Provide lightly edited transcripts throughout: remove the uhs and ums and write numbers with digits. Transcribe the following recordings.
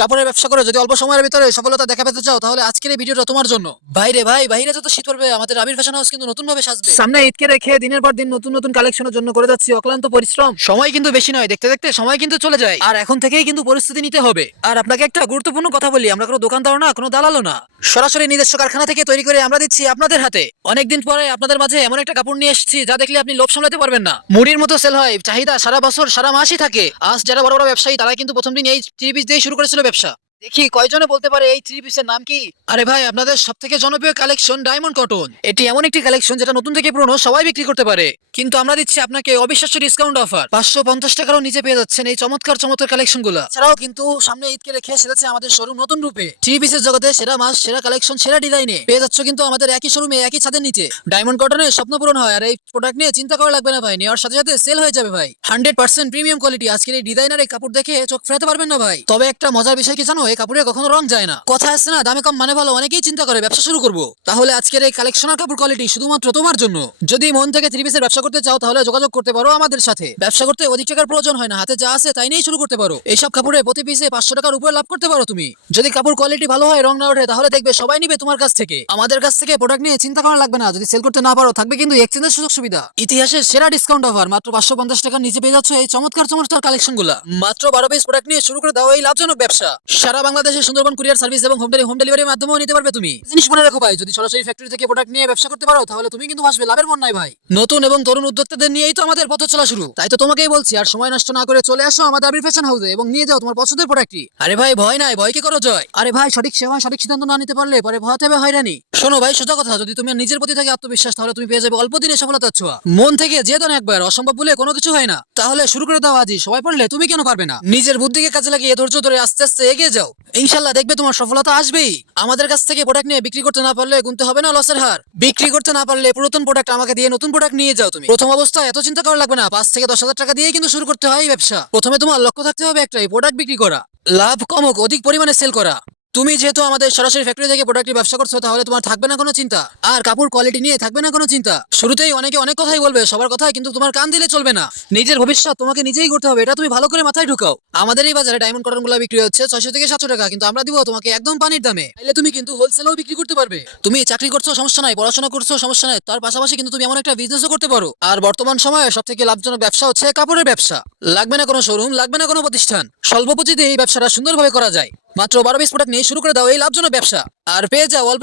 কাপড়ের ব্যবসা করে যদি অল্প সময়ের ভিতরে সফলতা দেখা পেতে চাও তাহলে আজকের এই ভিডিওটা তোমার জন্য। ভাইরে ভাই, বাইরে যত শীত পড়বে আমাদের আবির ফ্যাশন হাউস কিন্তু নতুন ভাবে সাজবে। সামনে ঈদকে রেখে দিনের পর দিন নতুন নতুন কালেকশনের জন্য করে যাচ্ছি অক্লান্ত পরিশ্রম। সময় কিন্তু বেশি নয়, দেখতে দেখতে সময় কিন্তু চলে যায়। আর এখন থেকেই কিন্তু পরিস্থিতি নিতে হবে। আর আপনাকে একটা গুরুত্বপূর্ণ কথা বলি, আমরা কোনো দোকানদার না, কোনো দালালও না, সরাসরি নিজস্ব কারখানা থেকে তৈরি করে আমরা দিচ্ছি আপনাদের হাতে। অনেকদিন পরে আপনাদের মাঝে এমন একটা কাপড় নিয়ে এসেছি যা দেখলে আপনি লোভ সামলাতে পারবেন না। মুড়ির মতো সেল হয়, চাহিদা সারা বছর সারা মাসই থাকে। আজ যারা বড় বড় ব্যবসায়ী তারা কিন্তু প্রথম দিন এই থ্রি পিস দিয়ে শুরু করেছিল ব্যবসা। দেখি কয়জনে বলতে পারে এই থ্রি পিসের নাম কি? আরে ভাই, আপনাদের সবথেকে জনপ্রিয় কালেকশন ডায়মন্ড কটন। এটি এমন একটি কালেকশন যেটা নতুন থেকে পুরনো সবাই বিক্রি করতে পারে, কিন্তু আমরা দিচ্ছি আপনাকে অবিশ্বাস্য ডিসকাউন্ট অফার। 550 টাকারও নিচে পেয়ে যাচ্ছেন এই চমৎকার চমৎকার কালেকশন গুলা। এছাড়াও কিন্তু সামনে ঈদকে রেখে সেরেছে আমাদের শোরুম নতুন রূপে। থ্রি পিসের জগতে সেরা মাস, সেরা কালেকশন, সেরা ডিজাইনে পেয়ে যাচ্ছ কিন্তু আমাদের একই শোরুমে, একই ছাদের নিচে। ডায়মন্ড কটনের স্বপ্ন পূরণ হয়। আর এই প্রোডাক্ট নিয়ে চিন্তা করা লাগবে না ভাই, নেওয়ার সাথে সাথে সেল হয়ে যাবে ভাই। 100% প্রিমিয়াম কোয়ালিটি। আজকের এই ডিজাইনার এই কাপড় দেখে চোখ ফেরাতে পারবেন না ভাই। তবে একটা মজার বিষয় কি জানো, এই কাপড়ে কখনো রং যায় না। কথা আছে না, দামে কম মানে ভালো। অনেকেই চিন্তা করে ব্যবসা শুরু করবো, তাহলে আজকের এই কালেকশনার কাপড় কোয়ালিটি শুধুমাত্র তোমার জন্য। যদি মন থেকে থ্রি পিসের ব্যবসা করতে চাও তাহলে যোগাযোগ করতে পারো আমাদের সাথে। ব্যবসা করতে অধিক টাকার প্রয়োজন হয় না, হাতে যা আছে তাই নিয়েই শুরু করতে পারো। এইসব কাপড়ে প্রতি পিসে 500 টাকার উপরে লাভ করতে পারো তুমি। যদি কাপড় কোয়ালিটি ভালো হয়, রং না ওঠে, তাহলে দেখবে সবাই নিবে তোমার কাছ থেকে। আমাদের কাছ থেকে প্রোডাক্ট নিয়ে চিন্তা করা লাগবে না। যদি সেল করতে না পারো, থাকবে কিন্তু এক্সচেঞ্জের সুযোগ সুবিধা। ইতিহাসের সেরা ডিসকাউন্ট অফার, মাত্র 550 টাকার নিচে পেয়ে যাচ্ছ এই চমৎকার চমৎকার কালেকশন গুলা। মাত্র 12 পিস প্রোডাক্ট নিয়ে শুরু করে দাও এই লাভজনক ব্যবসা। সারা বাংলাদেশে সুন্দরবন কুরিয়ার সার্ভিস এবং হোম ডেলিভারির মাধ্যমেও নিতে পারবে তুমি। জিনিস মনে রাখো ভাই, যদি সরাসরি ফ্যাক্টরি থেকে প্রোডাক্ট নিয়ে ব্যবসা করতে পারো তাহলে তুমি কিন্তু আসবে লাভের বন্যায় ভাই। নতুন এবং তরুণ উদ্যোক্তাদের নিয়েই তো আমাদের পথ চলা শুরু। তাই তো তোমাকেই বলছি, আর সময় নষ্ট না করে চলে আসো আমাদের আবির ফ্যাশন হাউসে এবং নিয়ে যাও তোমার পছন্দের প্রোডাক্টটি। আরে ভাই ভয় নাই, ভয় কি করো জয়। আরে ভাই, সঠিক সময় সঠিক সিদ্ধান্ত না নিতে পারলে পরে ভয় হবে হয়রানি। শোনো ভাই, সোজা কথা, যদি তুমি নিজের প্রতি থাকে আত্মবিশ্বাস, তাহলে তুমি পেয়ে যাবে অল্প দিনে সফলতার ছোঁয়া। মন থেকে যেত না একবার, অসম্ভব বলে কোনো কিছু হয় না। তাহলে শুরু করে দাও আজই। সবাই পড়লে তুমি কেন পারবে না? নিজের বুদ্ধিকে কাজে লাগিয়ে ধৈর্য ধরে আস্তে আস্তে এগিয়ে যাও। ইনশাল্লাহ দেখবে তোমার সফলতা আসবেই। আমাদের কাছ থেকে প্রোডাক্ট নিয়ে বিক্রি করতে না পারলে গুনতে হবে না লসের হার। বিক্রি করতে না পারলে পুরাতন প্রোডাক্ট আমাকে দিয়ে নতুন প্রোডাক্ট নিয়ে যাও তুমি। প্রথম অবস্থায় এত চিন্তা করা লাগবে না। 5 থেকে 10,000 টাকা দিয়ে কিন্তু শুরু করতে হয় এই ব্যবসা। প্রথমে তোমার লক্ষ্য থাকতে হবে একটাই, প্রোডাক্ট বিক্রি করা, লাভ কম হোক অধিক পরিমাণে সেল করা। তুমি যেহেতু আমাদের সরাসরি ফ্যাক্টরি থেকে প্রোডাক্টের ব্যবসা করছো, তাহলে তোমার থাকবে না কোনো চিন্তা। আর কাপড় কোয়ালিটি নিয়ে থাকবে না কোনো চিন্তা। শুরুতেই অনেকে অনেক কথাই বলবে, সবার কথাই কিন্তু তোমার কান দিলে চলবে না। নিজের ভবিষ্যৎ তোমাকে নিজেই করতে হবে, এটা তুমি ভালো করে মাথায় ঢুকাও। আমাদের এই বাজারে ডায়মন্ড কটন গুলো বিক্রি হচ্ছে 600 থেকে 700 টাকা, কিন্তু আমরা দিব তোমাকে একদম পানির দামে। তাইলে তুমি কিন্তু হোলসেলেও বিক্রি করতে পারবে। তুমি চাকরি করছো সমস্যা নাই, পড়াশোনা করছো সমস্যা নাই, তার পাশাপাশি কিন্তু তুমি এমন একটা বিজনেসও করতে পারো। আর বর্তমান সময়ে সবথেকে লাভজনক ব্যবসা হচ্ছে কাপড়ের ব্যবসা। লাগবে না কোনো শোরুম, লাগবে না কোনো প্রতিষ্ঠান, স্বল্প পুঁজিতে এই ব্যবসাটা সুন্দরভাবে করা যায়। মাত্র 12 পিস প্রোডাক্ট নিয়ে শুরু করে দাও এই লাভজনক ব্যবসা, আর পেয়ে যাও অল্প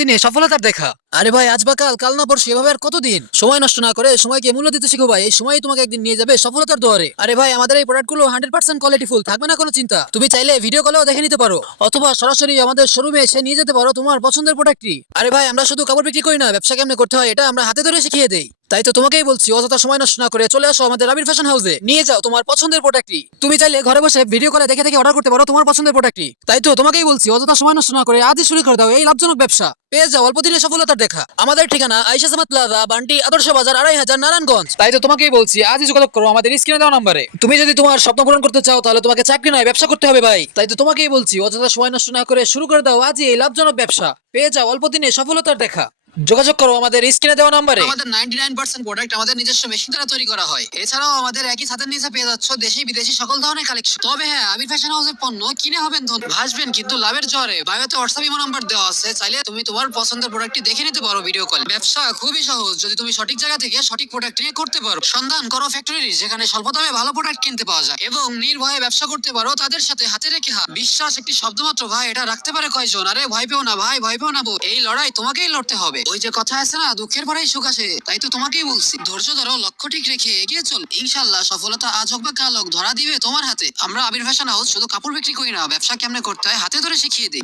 দিনে সফলতার দেখা। আরে ভাই, আজ বা কাল, কাল না পরশু, এভাবে আর কতদিন? সময় নষ্ট না করে সময়কে মূল্য দিতে শিখো ভাই। এই সময়ই তোমাকে একদিন নিয়ে যাবে সফলতার দুয়ারে। আরে ভাই, আমাদের এই প্রোডাক্টগুলো 100% কোয়ালিটি ফুল, থাকবে না কোনো চিন্তা। তুমি চাইলে ভিডিও কলেও দেখে নিতে পারো, অথবা সরাসরি আমাদের শোরুমে এসে নিয়ে যেতে পারো তোমার পছন্দের প্রোডাক্টটি। আরে ভাই, আমরা শুধু কাপড় বিক্রি করি না, ব্যবসা কেমনে করতে হয় এটা আমরা হাতে ধরে শিখিয়ে দেই। তাই তো তোমাকেই বলছি, অযথা সময় নষ্ট না করে চলে আসো আমাদের আবির ফ্যাশন হাউসে, নিয়ে যাও তোমার পছন্দের প্রোডাক্টটি। তুমি চাইলে ঘরে বসে ভিডিও কলে দেখে দেখে অর্ডার করতে পারো তোমার পছন্দের প্রোডাক্টটি। তাই তো তোমাকেই বলছি, অযথা সময় নষ্ট না করে আজই শুরু করে দাও এই লাভজনক ব্যবসা, পেয়ে যাও অল্প দিনে সফলতার দেখা। আমাদের ঠিকানা আয়েশা সামাদ প্লাজা, বান্টি আদর্শ বাজার, 2500, নারায়ণগঞ্জ। তাই তো তোমাকেই বলছি, আজই যোগাযোগ করো আমাদের স্ক্রিনে দেওয়া নম্বরে। তুমি যদি তোমার স্বপ্ন পূরণ করতে চাও, তাহলে তোমাকে চাকরি নয় ব্যবসা করতে হবে ভাই। তাই তো তোমাকেই বলছি, অযথা সময় নষ্ট না করে শুরু করে দাও আজই এই লাভজনক ব্যবসা, পেয়ে যাও অল্প দিনে সফলতার দেখা। যোগাযোগ করো আমাদের স্ক্রিনে দেওয়া নম্বরে। আমাদের 99% প্রোডাক্ট আমাদের নিজস্ব মেশিন দ্বারা তৈরি করা হয়। এছাড়াও আমাদের একই ছাদের নিচে পেয়ে যাচ্ছ দেশি বিদেশি সকল ধরনের কালেকশন। তবে হ্যাঁ, আবির ফ্যাশন হাউসের পণ্য কিনে হবেন ধন, ভাসবেন কিন্তু লাভের জ্বরে। বায়োতে হোয়াটসঅ্যাপ ইমো নাম্বার দেওয়া আছে, চাইলে তুমি তোমার পছন্দের প্রোডাক্টটি দেখে নিতে পারো ভিডিও কল। ব্যবসা খুবই সহজ, যদি তুমি সঠিক জায়গা থেকে সঠিক প্রোডাক্ট নিয়ে করতে পারো। সন্ধান করো ফ্যাক্টরি যেখানে স্বল্প দামে ভালো প্রোডাক্ট কিনতে পাওয়া যায় এবং নির্ভয়ে ব্যবসা করতে পারো তাদের সাথে হাতে রেখে হাত। বিশ্বাস একটি শব্দ মাত্র ভাই, এটা রাখতে পারে কয়জন? আরে ভয় পেও না ভাই, ভয় পেও না বউ, এই লড়াই তোমাকেই লড়তে হবে। ওই যে কথা আছে না, দুঃখের পরেই সুখ আসে। তাই তো তোমাকেই বলছি, ধৈর্য ধরো, লক্ষ্য ঠিক রেখে এগিয়ে চল। ইনশাল্লাহ সফলতা আজ হোক বা কাল হোক ধরা দিবে তোমার হাতে। আমরা আবির ফ্যাশন হাউস শুধু কাপড় বিক্রি করি না, ব্যবসা কেমনে করতে হয় হাতে ধরে শিখিয়ে দিই।